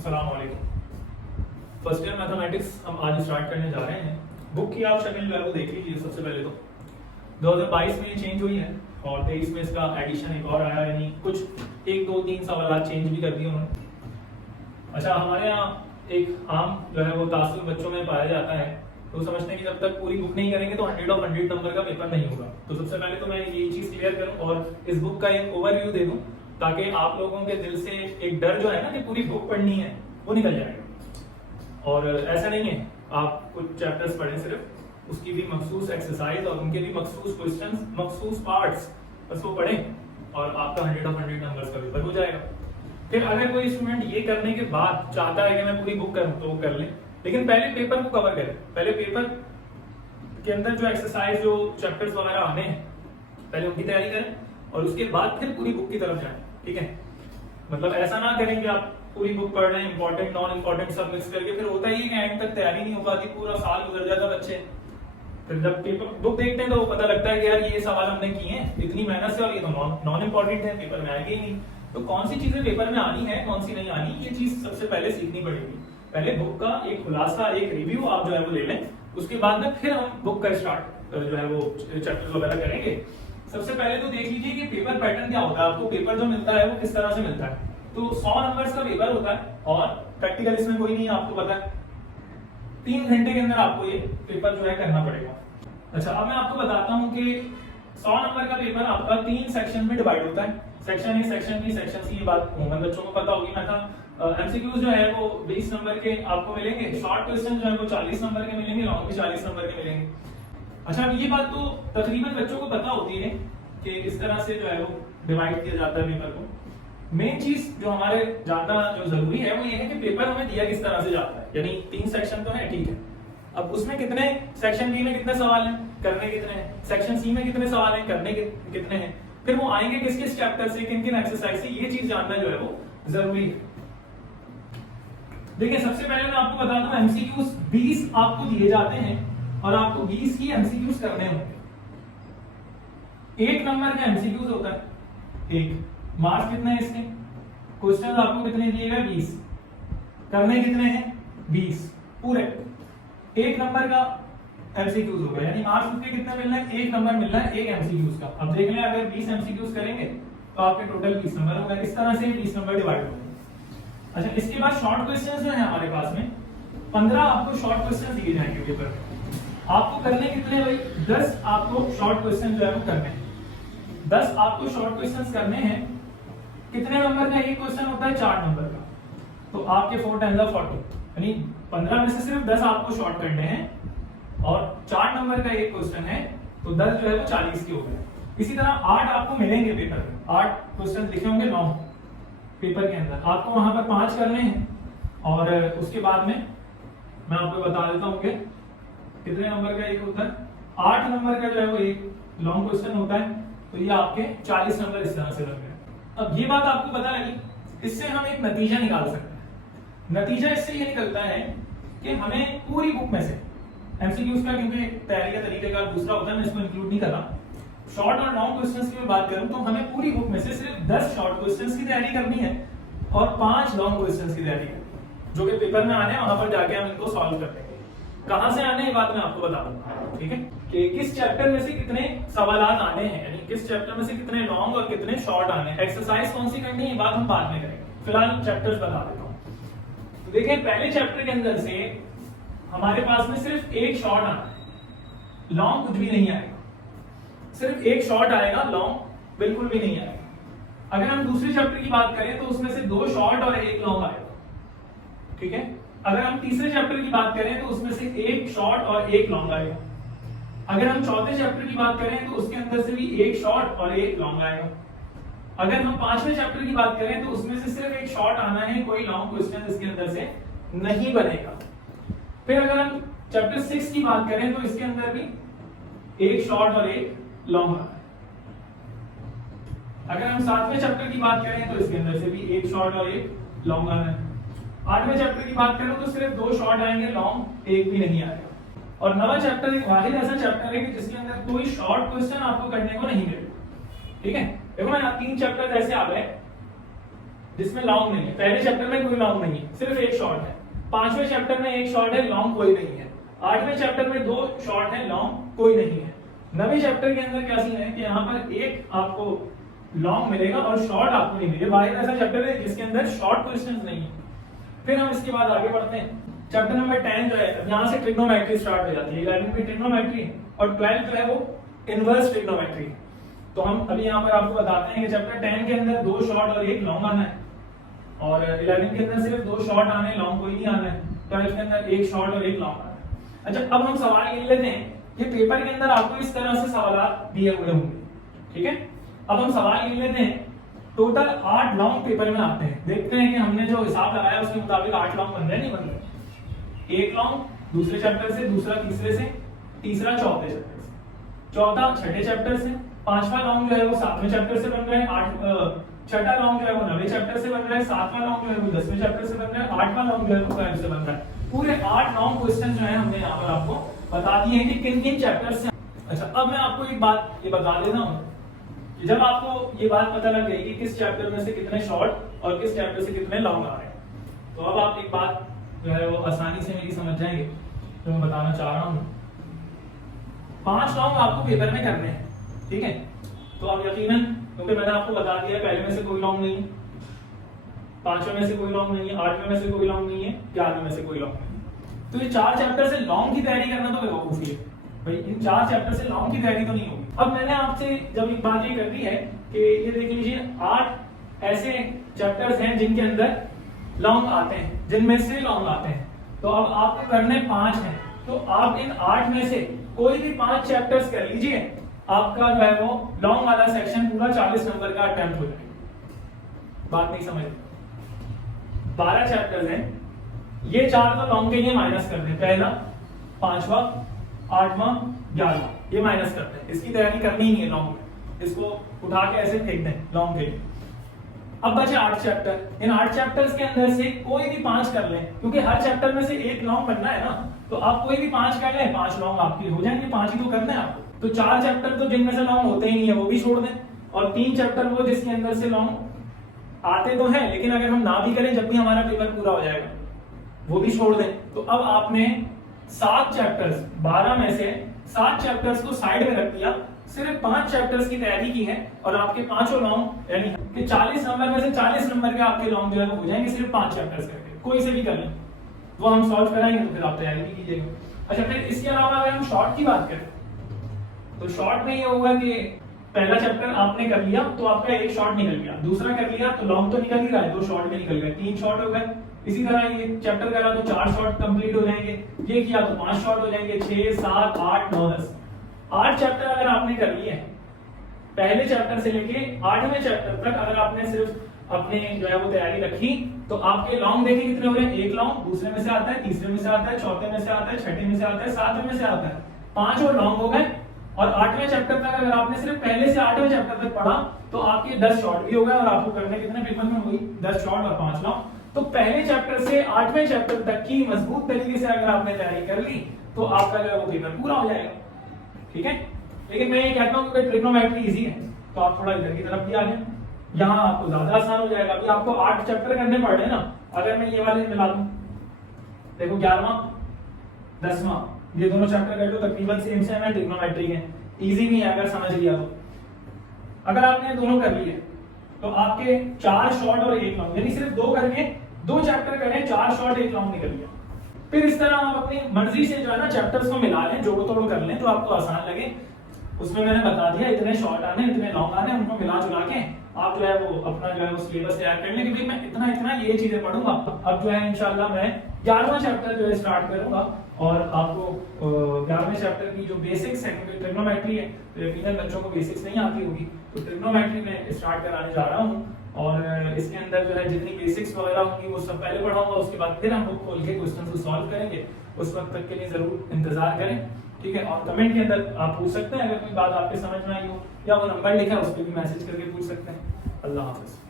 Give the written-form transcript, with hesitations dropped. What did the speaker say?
अस्सलाम वालेकुम। First year mathematics हम आज स्टार्ट करने जा रहे हैं। बुक की आप शक्ल जो है वो देख लीजिए। सबसे पहले तो 2022 में ये चेंज हुई है और 23 में इसका एडिशन एक और आया, यानी कुछ 1 2 3 सवाल चेंज भी कर दिए उन्होंने। अच्छा, हमारे यहाँ एक आम जो है वो तासुब बच्चों में पाया जाता है, तो समझते हैं कि जब तक पूरी बुक नहीं करेंगे तो 100 ऑफ 100 नंबर का पेपर नहीं होगा। तो सबसे पहले तो मैं ये चीज क्लियर करूं और इस बुक का एक ओवरव्यू दे दूं ताकि आप लोगों के दिल से एक डर जो है ना कि पूरी बुक पढ़नी है वो निकल जाएगा। और ऐसा नहीं है आप कुछ चैप्टर्स पढ़ें सिर्फ, उसकी भी मखसूस एक्सरसाइज और उनके भी मखसूस क्वेश्चंस, मखसूस पार्ट्स, बस वो पढ़ें और आपका 100 ऑफ 100 नंबर्स का पेपर हो जाएगा। फिर अगर कोई स्टूडेंट ये करने के बाद चाहता है कि मैं पूरी बुक करूं तो वो कर ले, लेकिन पहले पेपर को कवर करें। पहले पेपर के अंदर जो एक्सरसाइज, जो चैप्टर्स वगैरह आने हैं, पहले उनकी तैयारी करें और उसके बाद फिर पूरी बुक की तरफ जाएं। ठीक है, मतलब ऐसा ना करें कि आप पूरी बुक पढ़ रहे हैं, इंपॉर्टेंट नॉन इंपॉर्टेंट सब मिक्स करके, फिर होता ही है कि एंड तक तैयारी नहीं हो पाती, पूरा साल गुजर जाता बच्चे। फिर जब पेपर बुक देखते हैं तो पता लगता है कि यार ये सवाल हमने किए हैं इतनी मेहनत से और ये तो नॉन इंपॉर्टेंट है, पेपर में आएंगे ही नहीं। तो कौन सी चीजें पेपर में आनी है, कौन सी नहीं आनी, ये चीज सबसे पहले सीखनी पड़ेगी। पहले बुक का एक खुलासा, एक रिव्यू आप जो है वो ले लें, उसके बाद में फिर हम बुक का स्टार्ट जो है वो चैप्टर वगैरह करेंगे। सबसे पहले तो देख लीजिए कि पेपर पैटर्न क्या होता है। आपको पेपर जो मिलता है वो किस तरह से मिलता है। तो 100 नंबर्स का पेपर होता है और प्रैक्टिकल इसमें कोई नहीं है, आपको पता है। 3 घंटे के अंदर आपको ये पेपर जो है करना पड़ेगा। अच्छा, अब मैं आपको बताता हूँ कि 100 नंबर का पेपर आपका 3 सेक्शन में डिवाइड होता है। Section A, section B, section C. ये बात बच्चों को पता होगी। मैं था एमसीक्यूज जो है वो 20 नंबर के आपको मिलेंगे, शॉर्ट क्वेश्चन जो है वो 40 नंबर के मिलेंगे, लॉन्ग भी 40 नंबर के मिलेंगे। अच्छा, अब ये बात तो तकरीबन बच्चों को पता होती है कि इस तरह से जो है वो डिवाइड किया जाता है पेपर को। मेन चीज जो हमारे जानना जो जरूरी है वो ये है कि पेपर हमें दिया किस तरह से जाता है। यानी 3 सेक्शन तो है, ठीक है, अब उसमें कितने, सेक्शन बी में कितने सवाल हैं, करने कितने हैं, सेक्शन सी में कितने सवाल हैं, करने कितने हैं, फिर वो आएंगे किस किस चैप्टर से, किन किन एक्सरसाइज से, ये चीज जानना जो है वो जरूरी है। देखिए, सबसे पहले मैं आपको बता दूं, एमसीक्यूज 20 आपको दिए जाते हैं और आपको 20 ही एमसीक्यूज करने होंगे। 1 नंबर का एमसीक्यूज होता है 1। मार्क्स कितने हैं इसके, क्वेश्चंस आपको कितने दिए गए 20, करने कितने हैं 20 पूरे। 1 नंबर का एमसीक्यूज होगा, यानी मार्क्स उसके कितना मिलना है, 1 नंबर मिलना है 1 एमसीक्यूज का। अब देख लें, अगर 20 एमसीक्यूज करेंगे तो आपके टोटल 20 नंबर होगा। इस तरह से 20 नंबर डिवाइड होंगे। अच्छा, इसके बाद शॉर्ट क्वेश्चंस जो है हमारे पास में 15 आपको शॉर्ट क्वेश्चन दिए जाएंगे पेपर में। आपको करने कितने भाई, 10 आपको शॉर्ट क्वेश्चन जो है वो करने हैं। 10 आपको शॉर्ट क्वेश्चंस करने हैं। कितने नंबर का एक क्वेश्चन होता है, 4 नंबर का। तो आपके 4 टाइम्स 40, यानी 15 में से सिर्फ 10 आपको शॉर्ट करने हैं और 4 नंबर का एक क्वेश्चन है, तो 10 जो है वो 40 के हो गए। इसी तरह 8 आपको मिलेंगे पेपर में, 8 क्वेश्चन लिखे होंगे लॉन्ग पेपर के अंदर। आपको वहां पर 5 करने हैं और उसके बाद में मैं आपको बता देता हूं कि कितने नंबर का एक होता है, 8 नंबर का जो है वो एक लॉन्ग क्वेश्चन होता है। तो ये आपके 40 नंबर इस तरह से लग गए। अब ये बात आपको पता लगी, इससे हम एक नतीजा निकाल सकते हैं। नतीजा इससे ये निकलता है कि हमें पूरी बुक में से एमसीक्यूज का, क्योंकि तैयारी का तरीका का दूसरा होता है, मैं इसको इंक्लूड नहीं कर रहा, शॉर्ट और लॉन्ग क्वेश्चंस की मैं बात करूं तो हमें पूरी बुक में से सिर्फ 10 शॉर्ट क्वेश्चंस की तैयारी करनी है और 5 लॉन्ग क्वेश्चंस की तैयारी करनी है, जो कि पेपर में आने हैं। वहां पर जाके हम इनको सॉल्व कर लेंगे। कहां से आने, ये बात मैं आपको बता दूंगा, ठीक है, कि किस चैप्टर में से कितने सवाल आने हैं, यानी किस चैप्टर में से कितने लॉन्ग और कितने शॉर्ट आने हैं, एक्सरसाइज कौन सी करनी है, ये बात हम बाद में करेंगे। फिलहाल चैप्टर्स बता देता हूं। तो देखिए, पहले चैप्टर के अंदर से हमारे पास में सिर्फ 1 शॉर्ट आना है, लॉन्ग कुछ भी नहीं आएगा। सिर्फ 1 शॉर्ट आएगा, लॉन्ग बिल्कुल भी नहीं आएगा। अगर हम दूसरे चैप्टर की बात करें तो उसमें से 2 शॉर्ट और 1 लॉन्ग आएगा, ठीक है। अगर हम तीसरे चैप्टर की बात करें तो उसमें से 1 शॉर्ट और 1 लॉन्ग आएगा। अगर हम चौथे चैप्टर की बात करें तो उसके अंदर से भी 1 शॉर्ट और 1 लॉन्ग आएगा। अगर हम 5वें चैप्टर की बात करें तो उसमें से सिर्फ 1 शॉर्ट आना है, कोई लॉन्ग क्वेश्चन इसके अंदर से नहीं बनेगा। फिर अगर हम चैप्टर 6 की बात करें तो इसके अंदर भी 1 शॉर्ट और 1 लॉन्ग आना है। अगर हम 7वें चैप्टर की बात करें तो इसके अंदर से भी 1 शॉर्ट और 1 लॉन्ग आना है। 8वें चैप्टर की बात करें तो सिर्फ 2 शॉर्ट आएंगे, लॉन्ग 1 भी नहीं आएगा। और 9वां चैप्टर एक वाहिद ऐसा चैप्टर है कि जिसके अंदर कोई शॉर्ट क्वेश्चन आपको करने को नहीं मिलेगा, ठीक है। देखो ना, 3 चैप्टर ऐसे आ गए जिसमें लॉन्ग नहीं है। पहले चैप्टर में कोई लॉन्ग नहीं है, सिर्फ एक शॉर्ट है। 5वें चैप्टर में एक शॉर्ट है, लॉन्ग कोई नहीं है। 8वें चैप्टर में 2 शॉर्ट है, लॉन्ग कोई नहीं है। 9वें चैप्टर के अंदर क्या सीन है कि यहाँ पर एक आपको लॉन्ग मिलेगा और शॉर्ट आपको नहीं मिलेगा। वाहिद ऐसा चैप्टर है जिसके अंदर शॉर्ट क्वेश्चंस नहीं है। फिर हम इसके बाद आगे बढ़ते हैं। चैप्टर नंबर 10 जो है, यहाँ से ट्रिग्नोमेट्री स्टार्ट हो जाती है। 11वीं में ट्रिग्नोमेट्री और 12 जो है वो इनवर्स ट्रिग्नोमेट्री। तो हम अभी यहाँ पर आपको बताते हैं कि चैप्टर 10 के अंदर 2 शॉर्ट और एक लॉन्ग आना है, और 11 के अंदर सिर्फ 2 शॉर्ट आने, लॉन्ग कोई नहीं आना है। 12 के अंदर एक शॉर्ट और एक लॉन्ग आना है। अच्छा, अब हम सवाल गिन लेते हैं। ये पेपर के अंदर आपको इस तरह से सवाल दिए हुए होंगे, ठीक है। अब हम सवाल गिन लेते हैं। टोटल 8 लॉन्ग पेपर में आते हैं। देखते हैं कि हमने जो हिसाब लगाया उसके मुताबिक 8 लॉन्ग बन रहे हैं नहीं बन रहे। एक लॉन्ग दूसरे चैप्टर से, दूसरा तीसरे से, तीसरा चौथे चैप्टर से, चौथा छठे चैप्टर से, 5वां लॉन्ग जो है वो 7वें चैप्टर से बन रहा है, छठा लॉन्ग जो है वो 9वें चैप्टर से बन रहा है, 7वां लॉन्ग जो है वो 10वें चैप्टर से बन रहा है, 8वां लॉन्ग जो है वो 12 से बन रहा है। पूरे 8 लॉन्ग क्वेश्चन जो है हमने यहाँ पर आपको बता दिए हैं कि किन किन चैप्टर से। अच्छा, अब मैं आपको एक बात ये बता देता हूँ कि जब आपको ये बात पता लग गई कि किस चैप्टर में से कितने शॉर्ट और किस चैप्टर से कितने लॉन्ग आ रहे हैं, तो अब आप एक बात जो है वो आसानी से मेरी समझ जाएंगे जो मैं बताना चाह रहा हूँ। 5 लॉन्ग आपको पेपर में करने हैं, ठीक है। तो अब यकीनन, क्योंकि मैंने आपको बता दिया पहले में से कोई लॉन्ग नहीं है, 5वें में से कोई लॉन्ग नहीं है, 8वें में से कोई लॉन्ग नहीं है, 11वें में से कोई लॉन्ग नहीं है। तो ये 4 चैप्टर से लॉन्ग की तैयारी करना तो बेवकूफी है भाई। इन 4 चैप्टर से लॉन्ग की तैयारी तो नहीं होगी। अब मैंने आपसे जब एक बात ये कर दी है कि ये देख लीजिए 8 ऐसे चैप्टर्स हैं जिनके अंदर लॉन्ग आते हैं, जिनमें से लॉन्ग आते हैं। तो अब आपको करने 5 हैं, तो आप इन 8 में से कोई भी 5 चैप्टर्स कर लीजिए, आपका जो है वो लॉन्ग वाला सेक्शन पूरा 40 नंबर का अटेम्प्ट हो जाएगा। बात नहीं समझ? 12 चैप्टर्स हैं, ये 4 तो लॉन्ग के लिए माइनस कर दें। पहला, 5वां, 8वां, 11वां ये माइनस करते हैं। इसकी तैयारी करनी ही नहीं है लॉन्ग में, इसको उठा के ऐसे फेंक दें लॉन्ग के लिए। अब बचे 8 चैप्टर। इन 8 चैप्टर्स के अंदर से कोई भी 5 कर लें, क्योंकि हर चैप्टर में से एक लॉन्ग बनना है ना, तो आप कोई भी 5 कर लें, 5 लॉन्ग आपके हो जाएंगे। 5 ही तो करना है आपको। तो 4 चैप्टर तो जिनमें से लॉन्ग होते ही नहीं है वो भी छोड़ दें, और 3 चैप्टर वो जिसके अंदर से लॉन्ग आते तो हैं, लेकिन अगर हम ना भी करें जब भी हमारा पेपर पूरा हो जाएगा वो भी छोड़ दें। तो अब आपने 7 चैप्टर्स, 12 में से 7 चैप्टर्स को साइड में रख दिया, सिर्फ 5 चैप्टर्स की तैयारी की है, और आपके 5 लॉन्ग यानी कि 40 नंबर में से 40 नंबर के आपके लॉन्ग जो है हो जाएंगे सिर्फ 5 चैप्टर्स करके। कोई से भी कर लें, वो हम सॉल्व कराएंगे तो फिर आप तैयारी भी कीजिएगा। अच्छा, फिर इसके अलावा अगर हम शॉर्ट की बात करें तो शॉर्ट में ये होगा कि पहला चैप्टर आपने कर लिया तो आपका एक शॉर्ट निकल गया, दूसरा कर लिया तो लॉन्ग तो निकल ही रहा है, 2 शॉर्ट में निकल गए, 3 शॉर्ट हो गए। इसी तरह ये चैप्टर करा तो 4 शॉर्ट कंप्लीट हो जाएंगे, ये किया तो 5 शॉर्ट हो जाएंगे, 6, 7, 8, 9, 10। 8 चैप्टर अगर आपने कर लिए हैं, पहले चैप्टर से लेके 8वें चैप्टर तक अगर आपने सिर्फ अपने जो है वो तैयारी रखी, तो आपके लॉन्ग देखिए कितने हो रहे हैं। एक लॉन्ग दूसरे में से आता है, तीसरे में से आता है, चौथे में से आता है, छठे में से आता है, 7वें में से आता है, 5 और लॉन्ग हो गए। और 8वें चैप्टर तक अगर आपने सिर्फ पहले से 8वें चैप्टर तक पढ़ा तो आपके 10 शॉर्ट भी हो गए, और आपको करने कितने पेपर में हुई 10 शॉर्ट और 5 लॉन्ग। तो पहले चैप्टर से 8वें चैप्टर तक की मजबूत तरीके से अगर आपने तैयारी कर ली तो आपका जो है वो पेपर पूरा हो जाएगा, ठीक है। लेकिन मैं ये कहता हूँ कि ट्रिग्नोमेट्री इजी है तो आप थोड़ा इधर की तरफ भी आ जाए, यहाँ आपको ज्यादा आसान हो जाएगा। अभी आपको 8 चैप्टर करने पड़ रहे हैं ना, अगर मैं ये वाले मिला दूं, देखो 11वां 10वां ये दोनों चैप्टर कर लो, तकरीबन सेम सेम है, ट्रिग्नोमेट्री है, इजी भी है अगर समझ लिया तो। अगर आपने दोनों कर लिए तो आपके 4 शॉर्ट और 1 लॉन्ग, यानी सिर्फ 2 करके 2 चैप्टर करें, 4 शॉर्ट 1 लॉन्ग निकल गया। फिर इस तरह आप अपनी मर्जी से जो है ना चैप्टर्स को मिला लें, जोड़ो तोड़ कर लें, तो आपको आसान लगे। उसमें मैंने बता दिया इतने शॉर्ट आने, इतने लॉन्ग आने, उनको मिला जुला के आप जो है वो अपना जो है वो सिलेबस तैयार कर लें कि भाई मैं इतना इतना ये चीजें पढ़ूंगा। अब जो है इंशाल्लाह मैं 11वां चैप्टर जो है स्टार्ट करूंगा, और आपको 11वें चैप्टर की जो बेसिक्स है, क्योंकि ट्रिग्नोमेट्री है तो यकीनन बच्चों को बेसिक्स नहीं आती होगी, तो ट्रिग्नोमेट्री में स्टार्ट कराने जा रहा हूँ। और इसके अंदर जो है जितनी बेसिक्स वगैरह होंगी वो सब पहले पढ़ाऊंगा, उसके बाद फिर हम लोग खोल के क्वेश्चन को सॉल्व करेंगे। उस वक्त तक के लिए जरूर इंतजार करें, ठीक है। और कमेंट के अंदर आप पूछ सकते हैं अगर कोई बात आपके समझ में आई हो, या वो नंबर लिखा है उस पर भी मैसेज करके पूछ सकते हैं। अल्लाह हाफिज़।